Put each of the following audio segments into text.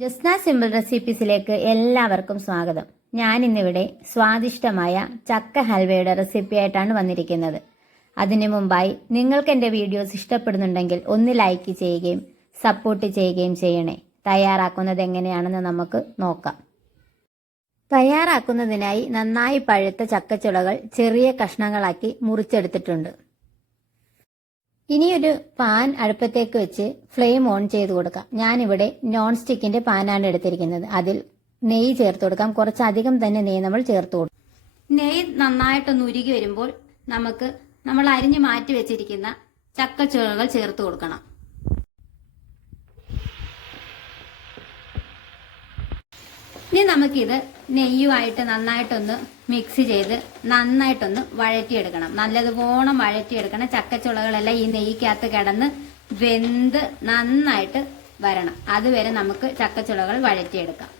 Jasna simple റെസിപ്പീസിലേക്ക് എല്ലാവർക്കും സ്വാഗതം. ഞാൻ ഇന്നിവിടെ സ്വാദിഷ്ടമായ ചക്ക ഹൽവയുടെ റെസിപ്പി ആയിട്ടാണ് വന്നിരിക്കുന്നത്. അതിനു മുമ്പായി നിങ്ങൾക്ക് എൻ്റെ വീഡിയോസ് ഇഷ്ടപ്പെടുന്നുണ്ടെങ്കിൽ ഒന്ന് ലൈക്ക് ചെയ്യുകയും സപ്പോർട്ട് ചെയ്യുകയും ചെയ്യണേ. തയ്യാറാക്കുന്നത് എങ്ങനെയാണെന്ന് നമുക്ക് നോക്കാം. തയ്യാറാക്കുന്നതിനായി നന്നായി പഴുത്ത ചക്കച്ചുളകൾ ചെറിയ കഷ്ണങ്ങളാക്കി മുറിച്ചെടുത്തിട്ടുണ്ട്. ഇനിയൊരു പാൻ അടുപ്പത്തേക്ക് വെച്ച് ഫ്ലെയിം ഓൺ ചെയ്ത് കൊടുക്കാം. ഞാനിവിടെ നോൺ സ്റ്റിക്കിന്റെ പാനാണ് എടുത്തിരിക്കുന്നത്. അതിൽ നെയ്യ് ചേർത്ത് കൊടുക്കാം. കുറച്ചധികം തന്നെ നെയ്യ് നമ്മൾ ചേർത്ത് കൊടുക്കും. നെയ്യ് നന്നായിട്ടൊന്ന് ഉരുകി വരുമ്പോൾ നമ്മൾ അരിഞ്ഞു മാറ്റി വെച്ചിരിക്കുന്ന ചക്കച്ചുളകൾ ചേർത്ത് കൊടുക്കണം. ഇനി നമുക്കിത് നെയ്യുമായിട്ട് നന്നായിട്ടൊന്ന് മിക്സ് ചെയ്ത് നന്നായിട്ടൊന്ന് വഴറ്റിയെടുക്കണം. നല്ലതുപോലെ വഴറ്റിയെടുക്കണം. ചക്കച്ചുളകളെല്ലാം ഈ നെയ്ക്കകത്ത് കിടന്ന് വെന്ത് നന്നായിട്ട് വരണം. അതുവരെ നമുക്ക് ചക്കച്ചുളകൾ വഴറ്റിയെടുക്കാം.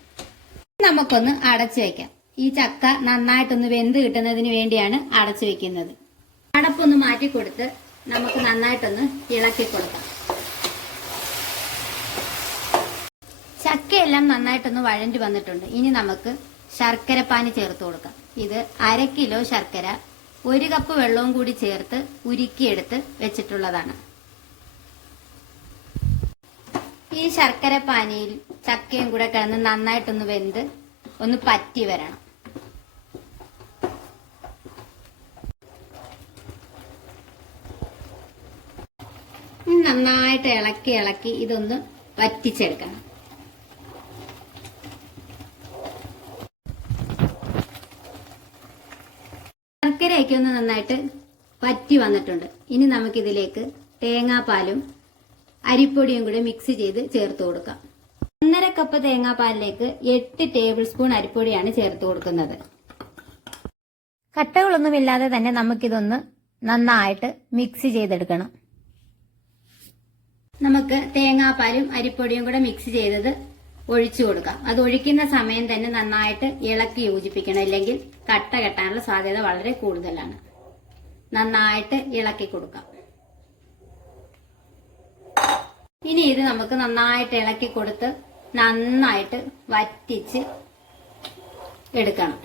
നമുക്കൊന്ന് അടച്ചു വെക്കാം. ഈ ചക്ക നന്നായിട്ടൊന്ന് വെന്ത് കിട്ടുന്നതിന് വേണ്ടിയാണ് അടച്ചു വെക്കുന്നത്. അടപ്പൊന്ന് മാറ്റി കൊടുത്ത് നമുക്ക് നന്നായിട്ടൊന്ന് ഇളക്കി കൊടുക്കാം. ചക്കയെല്ലാം നന്നായിട്ടൊന്ന് വഴഞ്ഞു വന്നിട്ടുണ്ട്. ഇനി നമുക്ക് ശർക്കരപ്പാനി ചേർത്ത് കൊടുക്കാം. ഇത് 1/2 കിലോ ശർക്കര 1 കപ്പ് വെള്ളവും കൂടി ചേർത്ത് ഉരുക്കിയെടുത്ത് വെച്ചിട്ടുള്ളതാണ്. ഈ ശർക്കരപ്പാനിയിൽ ചക്കയും കൂടെ കിടന്ന് നന്നായിട്ടൊന്ന് വെന്ത് ഒന്ന് പറ്റി വരണം. നന്നായിട്ട് ഇളക്കി ഇതൊന്ന് വറ്റിച്ചെടുക്കണം. ശർക്കരയൊക്കെ ഒന്ന് നന്നായിട്ട് വറ്റി വന്നിട്ടുണ്ട്. ഇനി നമുക്കിതിലേക്ക് തേങ്ങാപ്പാലും അരിപ്പൊടിയും കൂടെ മിക്സ് ചെയ്ത് ചേർത്ത് കൊടുക്കാം. 1.5 കപ്പ് തേങ്ങാപ്പാലിലേക്ക് 8 ടേബിൾ സ്പൂൺ അരിപ്പൊടിയാണ് ചേർത്ത് കൊടുക്കുന്നത്. കട്ടകളൊന്നുമില്ലാതെ തന്നെ നമുക്കിതൊന്ന് നന്നായിട്ട് മിക്സ് ചെയ്തെടുക്കണം. നമുക്ക് തേങ്ങാപ്പാലും അരിപ്പൊടിയും കൂടെ മിക്സ് ചെയ്തത് ഒഴിച്ചു കൊടുക്കാം. അത് ഒഴിക്കുന്ന സമയം തന്നെ നന്നായിട്ട് ഇളക്കി യോജിപ്പിക്കണം. ഇല്ലെങ്കിൽ കട്ട കെട്ടാനുള്ള സാധ്യത വളരെ കൂടുതലാണ്. നന്നായിട്ട് ഇളക്കി കൊടുക്കാം. ഇനി ഇത് നമുക്ക് നന്നായിട്ട് ഇളക്കി കൊടുത്ത് നന്നായിട്ട് വറ്റിച്ച് എടുക്കണം.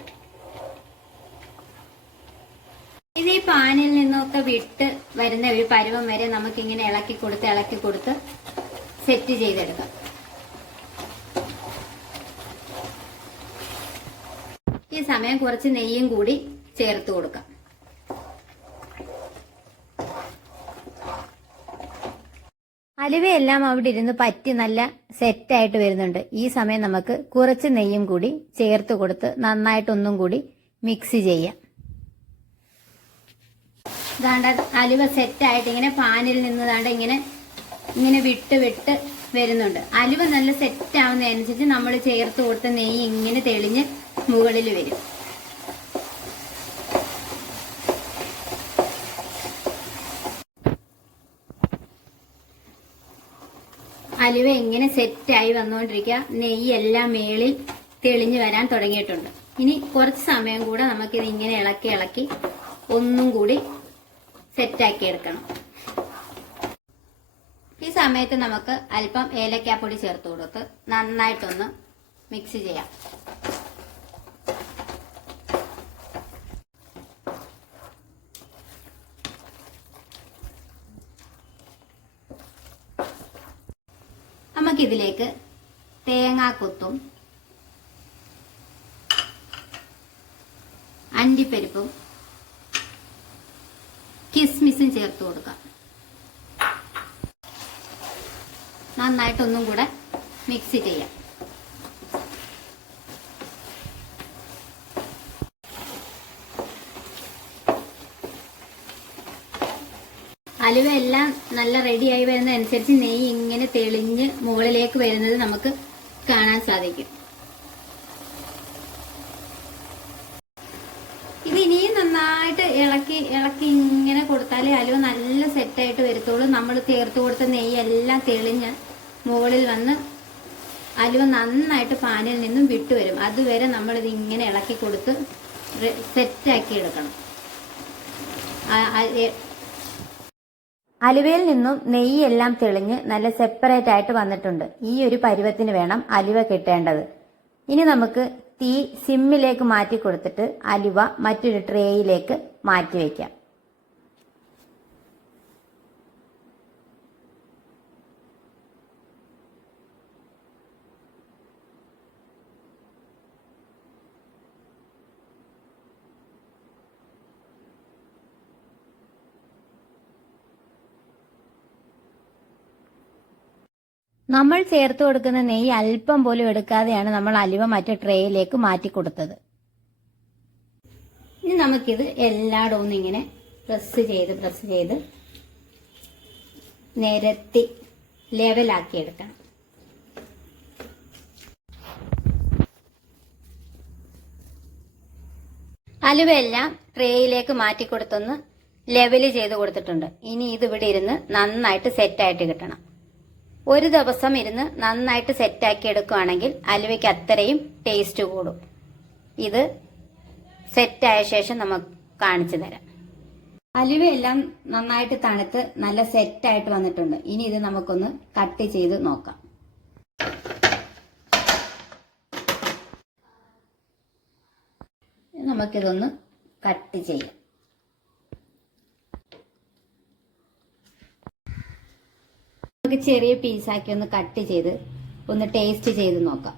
ഇത് ഈ പാനിൽ നിന്നൊക്കെ വിട്ട് വരുന്ന ഒരു പരുവം വരെ നമുക്കിങ്ങനെ ഇളക്കി കൊടുത്ത് സെറ്റ് ചെയ്തെടുക്കാം. ഈ സമയം കുറച്ച് നെയ്യും കൂടി ചേർത്ത് കൊടുക്കാം. അലുവയെല്ലാം അവിടെ ഇരുന്ന് പറ്റി നല്ല സെറ്റായിട്ട് വരുന്നുണ്ട്. ഈ സമയം നമുക്ക് കുറച്ച് നെയ്യും കൂടി ചേർത്ത് കൊടുത്ത് നന്നായിട്ടൊന്നും കൂടി മിക്സ് ചെയ്യാം. ദാണ്ട അലുവ സെറ്റായിട്ട് ഇങ്ങനെ പാനിൽ നിന്ന് ദാണ്ട ഇങ്ങനെ വിട്ട് വരുന്നുണ്ട്. അലുവ നല്ല സെറ്റ് ആവുന്നതനുസരിച്ച് നമ്മൾ ചേർത്ത് കൊടുത്ത നെയ്യ് ഇങ്ങനെ തെളിഞ്ഞ് മുകളിൽ വരും. അലുവ ഇങ്ങനെ സെറ്റായി വന്നുകൊണ്ടിരിക്കുക. നെയ്യെല്ലാം മേളിൽ തെളിഞ്ഞു വരാൻ തുടങ്ങിയിട്ടുണ്ട്. ഇനി കുറച്ച് സമയം കൂടെ നമുക്കിത് ഇങ്ങനെ ഇളക്കി ഒന്നും കൂടി സെറ്റാക്കി എടുക്കണം. ഈ സമയത്ത് നമുക്ക് അല്പം ഏലക്കാപ്പൊടി ചേർത്ത് കൊടുത്ത് നന്നായിട്ടൊന്ന് മിക്സ് ചെയ്യാം. നമുക്കിതിലേക്ക് തേങ്ങാക്കൊത്തും അണ്ടിപ്പരിപ്പും കിസ്മിസും ചേർത്ത് കൊടുക്കാം. നന്നായിട്ടൊന്നും കൂടെ മിക്സ് ചെയ്യാം. അലുവ എല്ലാം നല്ല റെഡിയായി വരുന്നതനുസരിച്ച് നെയ്യ് ഇങ്ങനെ തെളിഞ്ഞ് മുകളിലേക്ക് വരുന്നത് നമുക്ക് കാണാൻ സാധിക്കും. ഇത് ഇനിയും നന്നായിട്ട് ഇളക്കി ഇങ്ങനെ കൊടുത്താലേ അലുവ നല്ല സെറ്റായിട്ട് വരത്തുള്ളൂ. നമ്മൾ ചേർത്ത് കൊടുത്ത നെയ്യ് എല്ലാം തെളിഞ്ഞ് മുകളിൽ വന്ന് അലുവ നന്നായിട്ട് പാനിൽ നിന്നും വിട്ടുവരും. അതുവരെ നമ്മളിത് ഇങ്ങനെ ഇളക്കി കൊടുത്ത് സെറ്റാക്കി എടുക്കണം. അലുവയിൽ നിന്നും നെയ്യെല്ലാം തെളിഞ്ഞ് നല്ല സെപ്പറേറ്റ് ആയിട്ട് വന്നിട്ടുണ്ട്. ഈ ഒരു പരുവത്തിന് വേണം അലുവ കിട്ടേണ്ടത്. ഇനി നമുക്ക് തീ സിമ്മിലേക്ക് മാറ്റി കൊടുത്തിട്ട് അലുവ മറ്റൊരു ട്രേയിലേക്ക് മാറ്റി വയ്ക്കാം. നമ്മൾ ചേർത്ത് കൊടുക്കുന്ന നെയ്യ് അല്പം പോലും എടുക്കാതെയാണ് നമ്മൾ അലുവ മറ്റു ട്രേയിലേക്ക് മാറ്റി കൊടുത്തത്. ഇനി നമുക്കിത് എല്ലായിടവും ഒന്നിങ്ങനെ പ്രസ് ചെയ്ത് നിരത്തി ലെവലാക്കി എടുക്കണം. അലുവയെല്ലാം ട്രേയിലേക്ക് മാറ്റി കൊടുത്തൊന്ന് ലെവല് ചെയ്ത് കൊടുത്തിട്ടുണ്ട്. ഇനി ഇത് ഇവിടെ ഇരുന്ന് നന്നായിട്ട് സെറ്റായിട്ട് കിട്ടണം. ഒരു ദിവസം ഇരുന്ന് നന്നായിട്ട് സെറ്റാക്കി എടുക്കുകയാണെങ്കിൽ അലുവയ്ക്ക് അത്രയും ടേസ്റ്റ് കൂടും. ഇത് സെറ്റായ ശേഷം നമുക്ക് കാണിച്ചു തരാം. അലുവയെല്ലാം നന്നായിട്ട് തണുത്ത് നല്ല സെറ്റായിട്ട് വന്നിട്ടുണ്ട്. ഇനി ഇത് നമുക്കൊന്ന് കട്ട് ചെയ്ത് നോക്കാം. നമുക്കിതൊന്ന് കട്ട് ചെയ്യാം. നമുക്ക് ചെറിയ പീസാക്കി ഒന്ന് കട്ട് ചെയ്ത് ഒന്ന് ടേസ്റ്റ് ചെയ്ത് നോക്കാം.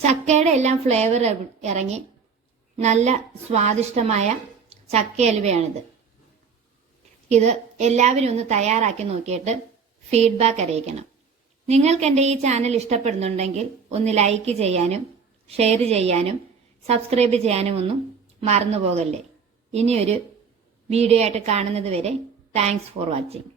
ചക്കയുടെ എല്ലാം ഫ്ലേവർ ഇറങ്ങി നല്ല സ്വാദിഷ്ടമായ ചക്ക അലുവയാണിത്. ഇത് എല്ലാവരും ഒന്ന് തയ്യാറാക്കി നോക്കിയിട്ട് ഫീഡ്ബാക്ക് അറിയിക്കണം. നിങ്ങൾക്ക് എൻ്റെ ഈ ചാനൽ ഇഷ്ടപ്പെടുന്നുണ്ടെങ്കിൽ ഒന്ന് ലൈക്ക് ചെയ്യാനും ഷെയർ ചെയ്യാനും സബ്സ്ക്രൈബ് ചെയ്യാനും ഒന്നും മറന്നു പോകല്ലേ. ഇനിയൊരു വീഡിയോ ആയിട്ട് കാണുന്നത് വരെ താങ്ക്സ് ഫോർ വാച്ചിങ്.